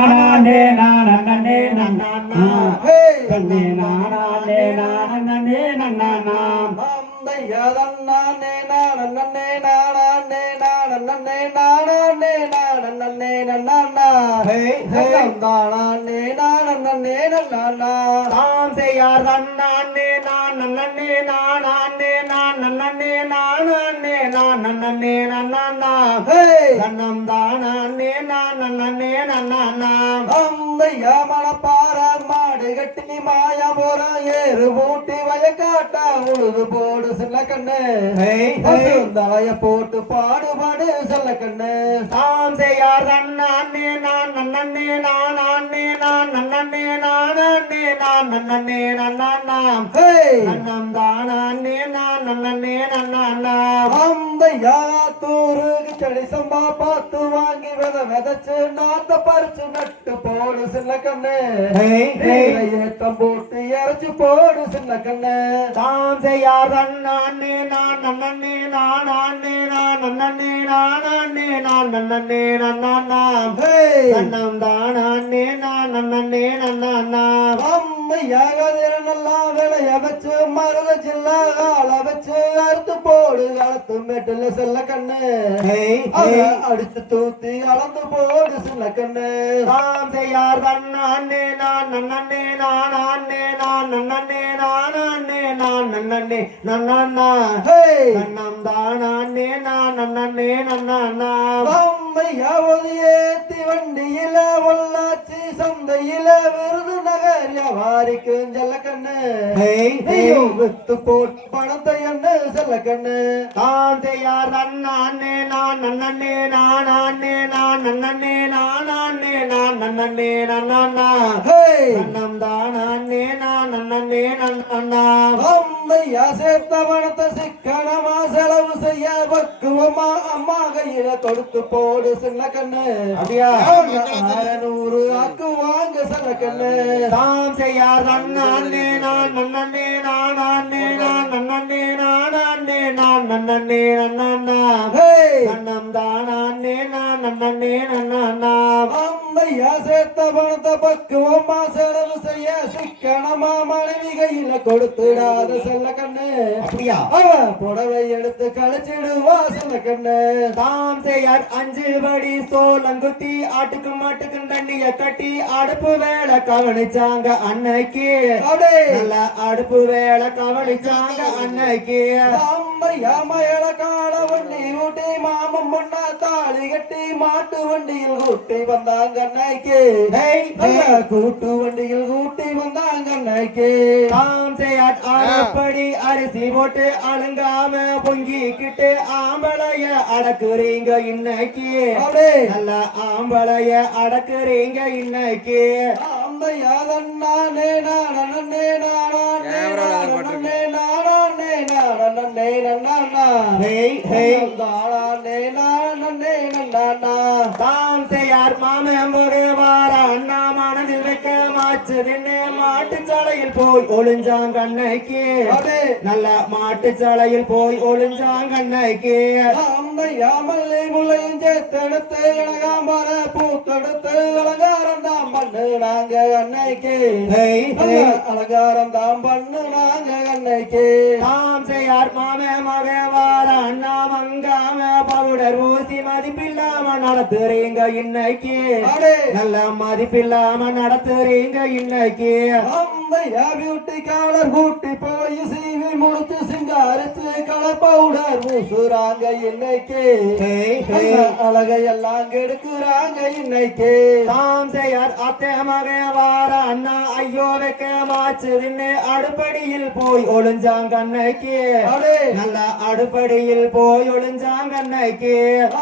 நானே நானே நன்னா ஹே தன்னே நானே நானே நன்னா நன்னே நானே நானே நானே நானே நானே நன்னா ஹே ஹே நானே நானே நன்னா தாம் செய்யார் நான் நன்னே நானே நான் நன்னே நானே நான் நன்னே நன்னா ஹே. தன்னம் தானே நான் நன்னே நன்னா அம்மையா மணப்பாற மாடு கட்டி மாயபுர ஏறு பூட்டி வயக்காட்டா உழுது போடு சின்ன கண்ணு. தலைய போட்டு பாடுபாடு செல்ல கண்ணு. தாம் செய்யார் தன்னானே நான் நன்னே நானே நான் நன்னே நானே நான் நன்னே நன்னம் தானே நான் நன்னே நன்னா அம்மையா தூருக்கு செடி சம்பா பார்த்து வாங்கி வித விதைச்சு நாத்த பறிச்சு நட்டு போடு சின்ன கண்ணு. ஏத்தம் போட்டு இறைச்சு போடு சின்ன கண்ணு. தாம் செய்யார் தன்னானே நான் நன்னே நானே நான் நன்னே நானே நான் நன்னே நன்னா ஹே நன்னம் தானே நான் நன்னே நன்னா அம்மையாகலாம் விளைய வச்சு மருத ஜில்லா கால வச்சு அறுத்து போடு களத்து மேட்டுல செல்ல கண்ணு. அடிச்சு தூத்தி அளந்து போடு சின்ன கண்ணு. தாம் செய்யார் தன்னானே நான் நன்னே நானே நான் நன்னே நானே நான் நன்னே நன்னா ஹே. நன்னம் தானே நான் நன்னே நன்னா பையாவது ஏத்தி வண்டியில உள்ளாச்சி சந்தையில விருது நகர் வியாபாரிக்கும் செல்ல கண்ணு? ஹே ஹே நீயும் வித்து போட்டு பணத்தை என்ன செல்ல கண்ணு. தாம் செய்யார் தன்னானே நான் நன்னே நானே நான் நன்னே நானே நான் நன்னே நன்னா ஹே நன்னம் தானே நான் நன்னே நன்னா அம்மையா சேர்த்த பணத்தை சிக்கனமா செலவு செய்ய பக்குவமா அம்மா கையில தொடுத்து போடு சின்ன கண்ணு. அப்படியா? நூறு ஆக்கு வாங்க சின்ன கண்ணு தாம் செய்யார் தன்னானே நான் நன்னே நானே நான் நன்னே நானே நான் நன்னே நன்னா ஹே! நன்னம் தானே நான் நன்னே நன்னா அம்மையா சேர்த்த பணத்தை பக்குவமா செலவு செய்ய சிக்கனமா மனைவி கையில கொடுத்துடாத செல்ல கண்ணு. அப்படியா? அவ புடவை எடுத்து கழிச்சிடுவா செல்ல கண்ணு. தாம் செய்யார் அஞ்சு படி சோளங்குத்தி ஆட்டுக்கு மாட்டுக்கு தண்ணிய கட்டி அடுப்பு வேலை கவனிச்சாங்க அன்னைக்கு. நல்ல அடுப்பு வேலை கவனிச்சாங்க அன்னைக்கு. மயல கால வண்டி ஊட்டி பொண்ணா தாலி கட்டி மாட்டு வண்டியில் கூட்டி வந்தாங்க அன்னைக்கு. கூட்டு வண்டியில் கூட்டி வந்தாங்க அன்னைக்கு தாம் செய்யார் அரைப்படி அரிசி போட்டு அழுங்காம பொங்கிக்கிட்டு ஆம்பளைய அடக்குறீங்க இன்னைக்கு? நல்ல ஆம்பளைய அடக்குறீங்க இன்னைக்கு? நானே நானே நானே நானே நானே நானே ஹேய், ஹேய். நானே நானே நானே தாம் செய்யார் மாமன் முகவார அண்ணா மனதில் வைக்க மாச்சுதின்னு மாட்டு சாலையில் போய் ஒளிஞ்சாங்க அன்னைக்கு அப்படியே நல்ல மாட்டு சாலையில் போய் ஒளிஞ்சாங்க அன்னைக்கு அம்மையா மல்லை முல்லையும் சேர்த்தெடுத்து இளகாம்பர பூத்தெடுத்து அலங்காரம் தான் பண்ணு நாங்க அன்னைக்கு. அலங்காரம் தான் பண்ணு நாங்க அன்னைக்கு தாம் செய்யார் மாமன் மகவார அண்ணா மங்காம பவுடர் ஊசி மதிப்பில்லாம நடத்துறீங்க இன்னைக்கு. நல்ல மதிப்பில்லாம நடத்துறீங்க இன்னைக்கு? அம்மையா பியூட்டி காலர் கூட்டி போய் சீவி முடிச்சு சிங்காரிச்சு கலர் பவுடர் பூசுறாங்க இன்னைக்கு. அழகையெல்லாம் கெடுக்குறாங்க இன்னைக்கு. தாம் செய்யார் அத்தை மகவார அண்ணா ஐயோ வைக்க மாச்சுதின்னு அடுப்படியில் போய் ஒளிஞ்சாங்க அன்னைக்கு. நல்ல அடுப்படியில் போய் ஒளிஞ்சாங்க அன்னைக்கு.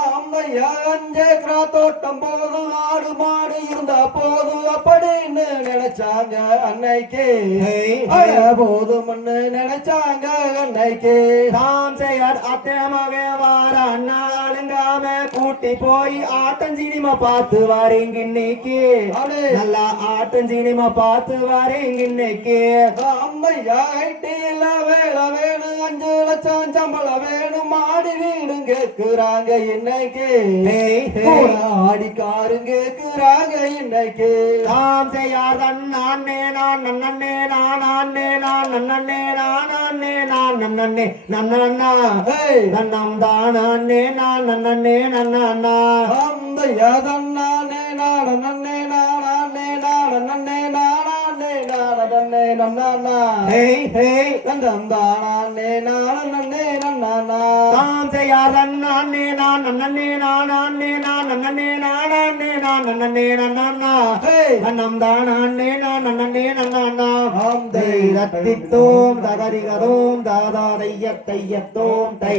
அம்மையா அஞ்சேக்கரா தோட்டம் போது ஆடு மாடு இருந்தா போதும் அப்படின்னு நினைச்சாங்க அன்னைக்கு. போதும்னு நினைச்சாங்க அன்னைக்கு. தாம் செய்யார் அத்தை மகவார அண்ணா அழுங்காம கூட்டி போய் ஆட்டஞ்சினிமா பார்த்து வரீங்க இன்னைக்கு. நல்ல ஆட்டஞ்சினிமா பார்த்து வரீங்க இன்னைக்கு. அம்மையா ஐடியில வேலை வேணும். அஞ்சு லட்சம் சம்பளம் வேணும். மாடி வீடும் கேக்குறாங்க இன்னைக்கு. Hey, hey. கூட ஆடி காரும் கேக்குறாங்க இன்னைக்கு. தாம் செய்யார் தன்னே நான் நன்னே நான் அண்ணே நான் நன்னே நான் அண்ணே நான் நன்னே நன்னா நன்னம் தான் நான் நன்னே நன்னா அந்த நன்னே நாடானே நாட நன்னே நாடானே நாட நன்னே நன்னானா ஹேய் ஹேய். நந்தந்தானே நாட நன்னே தன்னே நான் நன்னே நான் அண்ணே நான் நன்னே நான் அண்ணே நான் நன்னே நன்னா நன்னம் தான் அண்ணே நான் நன்னே நன்னா ஆம் தை ரத்தித்தோம் தகரிகதோம் தாதா தைய தையத்தோம் தை